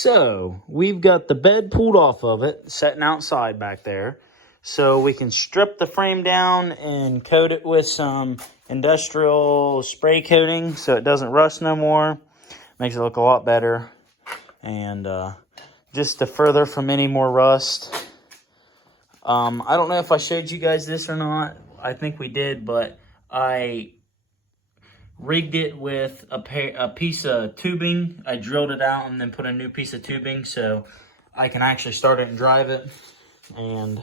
So we've got the bed pulled off of it, sitting outside back there. So we can strip the frame down and coat it with some industrial spray coating so it doesn't rust no more. Makes it look a lot better. And just to further from any more rust. I don't know if I showed you guys this or not. I think we did, but I rigged it with a piece of tubing. I drilled it out and then put a new piece of tubing so I can actually start it and drive it. And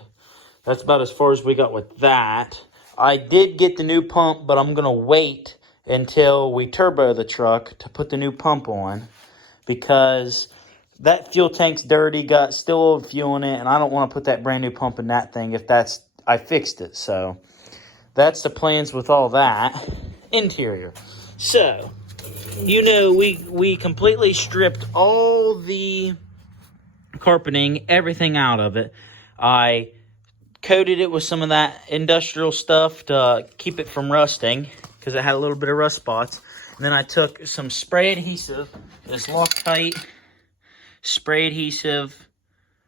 that's about as far as we got with that. I did get the new pump, but I'm going to wait until we turbo the truck to put the new pump on, because that fuel tank's dirty, got still old fuel in it, and I don't want to put that brand new pump in that thing if I fixed it. So that's the plans with all that. Interior. So, you know, we completely stripped all the carpeting, everything out of it. I coated it with some of that industrial stuff to keep it from rusting, because it had a little bit of rust spots. And then I took some spray adhesive, this Loctite spray adhesive,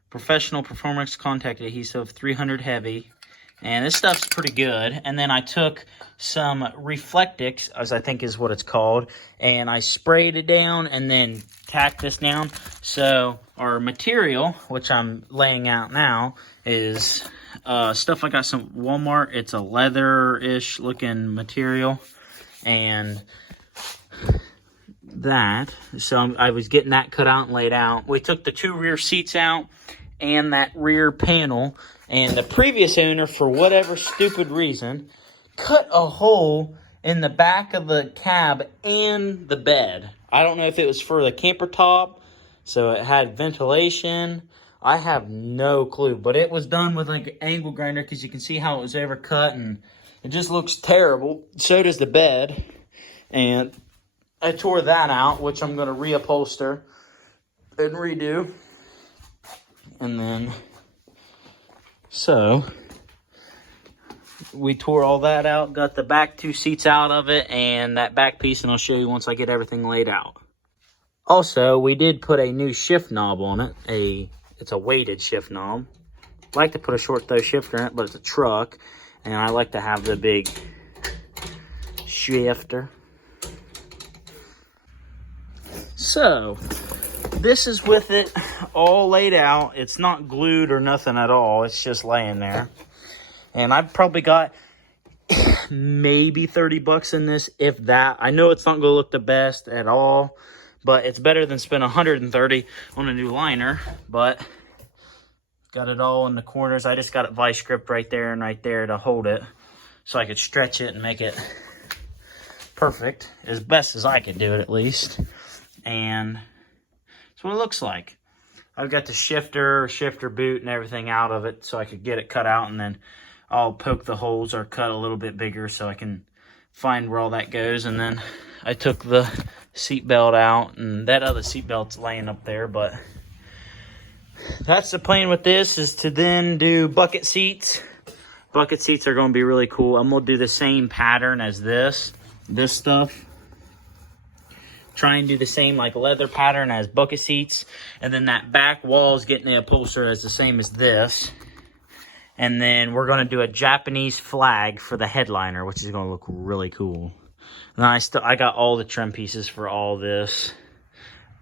Professional Performance Contact Adhesive, 300 heavy. And this stuff's pretty good. And then I took some Reflectix, as I think is what it's called, and I sprayed it down and then tacked this down. So our material, which I'm laying out now, is stuff I got some Walmart. It's a leather-ish looking material. And that, so I was getting that cut out and laid out. We took the two rear seats out and that rear panel. And the previous owner, for whatever stupid reason, cut a hole in the back of the cab and the bed. I don't know if it was for the camper top, so it had ventilation. I have no clue, but it was done with like an angle grinder, because you can see how it was overcut, and it just looks terrible. So does the bed. And I tore that out, which I'm going to reupholster and redo. And then, so we tore all that out, got the back two seats out of it and that back piece, and I'll show you once I get everything laid out. Also, we did put a new shift knob on it. It's a weighted shift knob. I like to put a short throw shifter in it, but it's a truck, and I like to have the big shifter. So this is with it all laid out. It's not glued or nothing at all. It's just laying there. And I've probably got maybe 30 bucks in this, if that. I know it's not going to look the best at all, but it's better than spend 130 on a new liner. But got it all in the corners. I just got it vice gripped right there and right there to hold it, so I could stretch it and make it perfect, as best as I could do it at least. And that's what it looks like. I've got the shifter boot and everything out of it, so I could get it cut out, and then I'll poke the holes or cut a little bit bigger so I can find where all that goes. And then I took the seat belt out, and that other seat belt's laying up there. But that's the plan with this, is to then do bucket seats. Bucket seats are going to be really cool. I'm going to do the same pattern as this stuff. Try and do the same like leather pattern as bucket seats. And then that back wall is getting the upholstery as the same as this. And then we're going to do a Japanese flag for the headliner, which is going to look really cool. And I got all the trim pieces for all this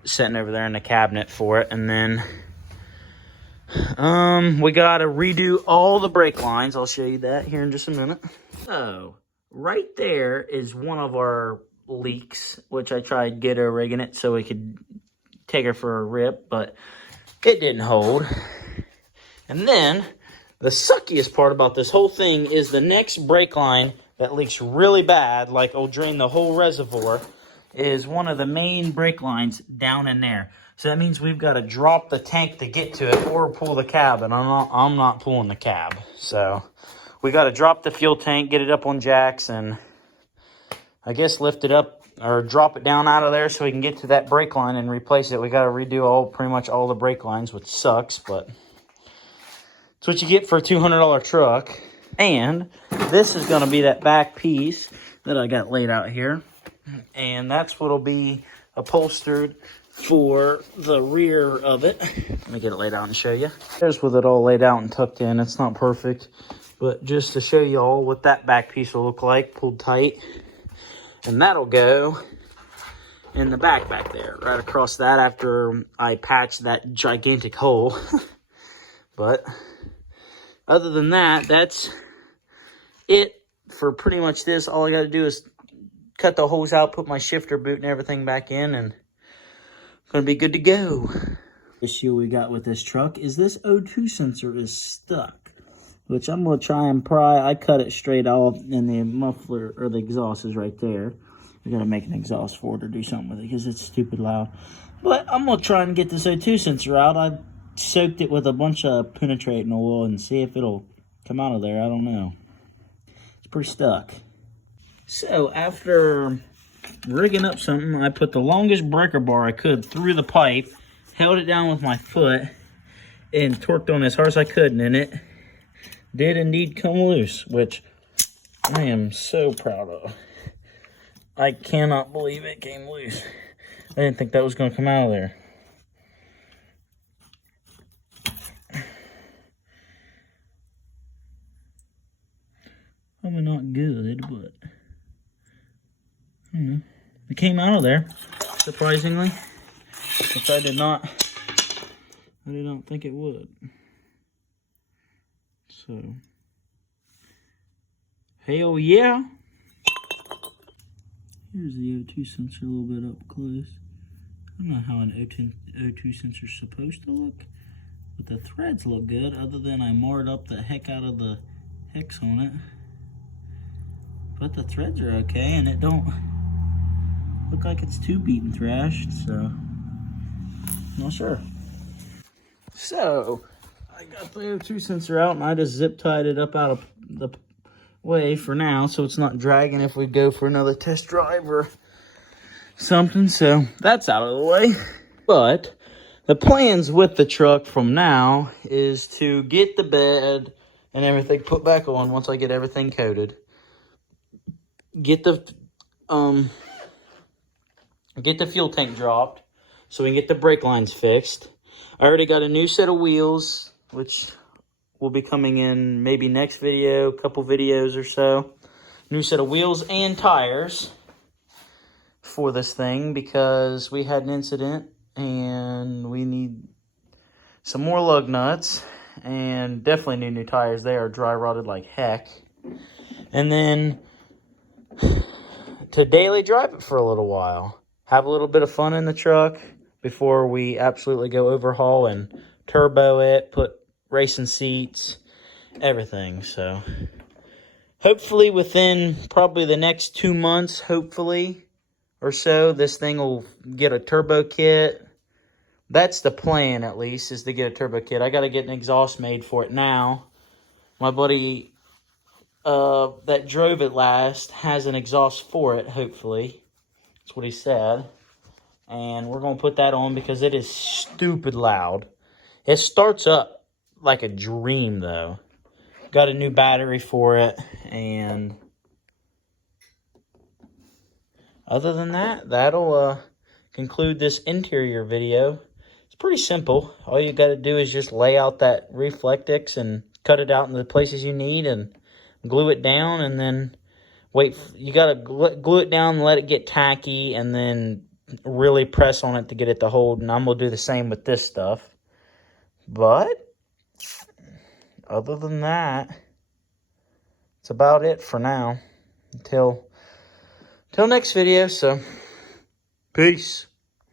sitting over there in the cabinet for it. And then we got to redo all the brake lines. I'll show you that here in just a minute. So right there is one of our leaks, which I tried get her rigging it so we could take her for a rip, but it didn't hold. And then the suckiest part about this whole thing is the next brake line that leaks really bad, like will drain the whole reservoir, is one of the main brake lines down in there. So that means we've got to drop the tank to get to it or pull the cab, and I'm not pulling the cab. So we got to drop the fuel tank, get it up on jacks, and I guess lift it up or drop it down out of there so we can get to that brake line and replace it. We got to redo pretty much all the brake lines, which sucks, but it's what you get for a $200 truck. And this is going to be that back piece that I got laid out here. And that's what will be upholstered for the rear of it. Let me get it laid out and show you. There's with it all laid out and tucked in. It's not perfect, but just to show you all what that back piece will look like, pulled tight. And that'll go in the back there, right across that after I patch that gigantic hole. But other than that, that's it for pretty much this. All I got to do is cut the hose out, put my shifter boot and everything back in, and gonna be good to go. Issue we got with this truck is this O2 sensor is stuck, which I'm gonna try and pry. I cut it straight off, and the muffler or the exhaust is right there. We gotta make an exhaust for it or do something with it because it's stupid loud. But I'm gonna try and get this O2 sensor out. I soaked it with a bunch of penetrating oil and see if it'll come out of there. I don't know. It's pretty stuck. So after rigging up something, I put the longest breaker bar I could through the pipe, held it down with my foot, and torqued on as hard as I could, and it did indeed come loose, which I am so proud of. I cannot believe it came loose. I didn't think that was going to come out of there. Probably not good, but I don't know. It came out of there, surprisingly, which I did not think it would. So, hell yeah. Here's the O2 sensor a little bit up close. I don't know how an O2 sensor is supposed to look, but the threads look good, other than I marred up the heck out of the hex on it. But the threads are okay, and it don't look like it's too beaten thrashed, so not sure. So I got the O2 sensor out, and I just zip tied it up out of the way for now, so it's not dragging if we go for another test drive or something. So that's out of the way. But the plans with the truck from now is to get the bed and everything put back on once I get everything coated. Get the fuel tank dropped so we can get the brake lines fixed. I already got a new set of wheels, which will be coming in maybe next video, couple videos or so. New set of wheels and tires for this thing because we had an incident and we need some more lug nuts and definitely need new tires. They are dry rotted like heck. And then to daily drive it for a little while. Have a little bit of fun in the truck before we absolutely go overhaul and turbo it, put racing seats, everything. So hopefully within probably the next 2 months, hopefully, or so, this thing will get a turbo kit. That's the plan, at least, is to get a turbo kit. I got to get an exhaust made for it now. My buddy that drove it last has an exhaust for it, hopefully. That's what he said. And we're going to put that on because it is stupid loud. It starts up like a dream, though. Got a new battery for it. And other than that, that'll conclude this interior video. It's pretty simple. All you got to do is just lay out that Reflectix and cut it out in the places you need and glue it down, and then wait. You got to glue it down and let it get tacky, and then really press on it to get it to hold. And I'm going to do the same with this stuff. But other than that, it's about it for now. Until next video, so peace.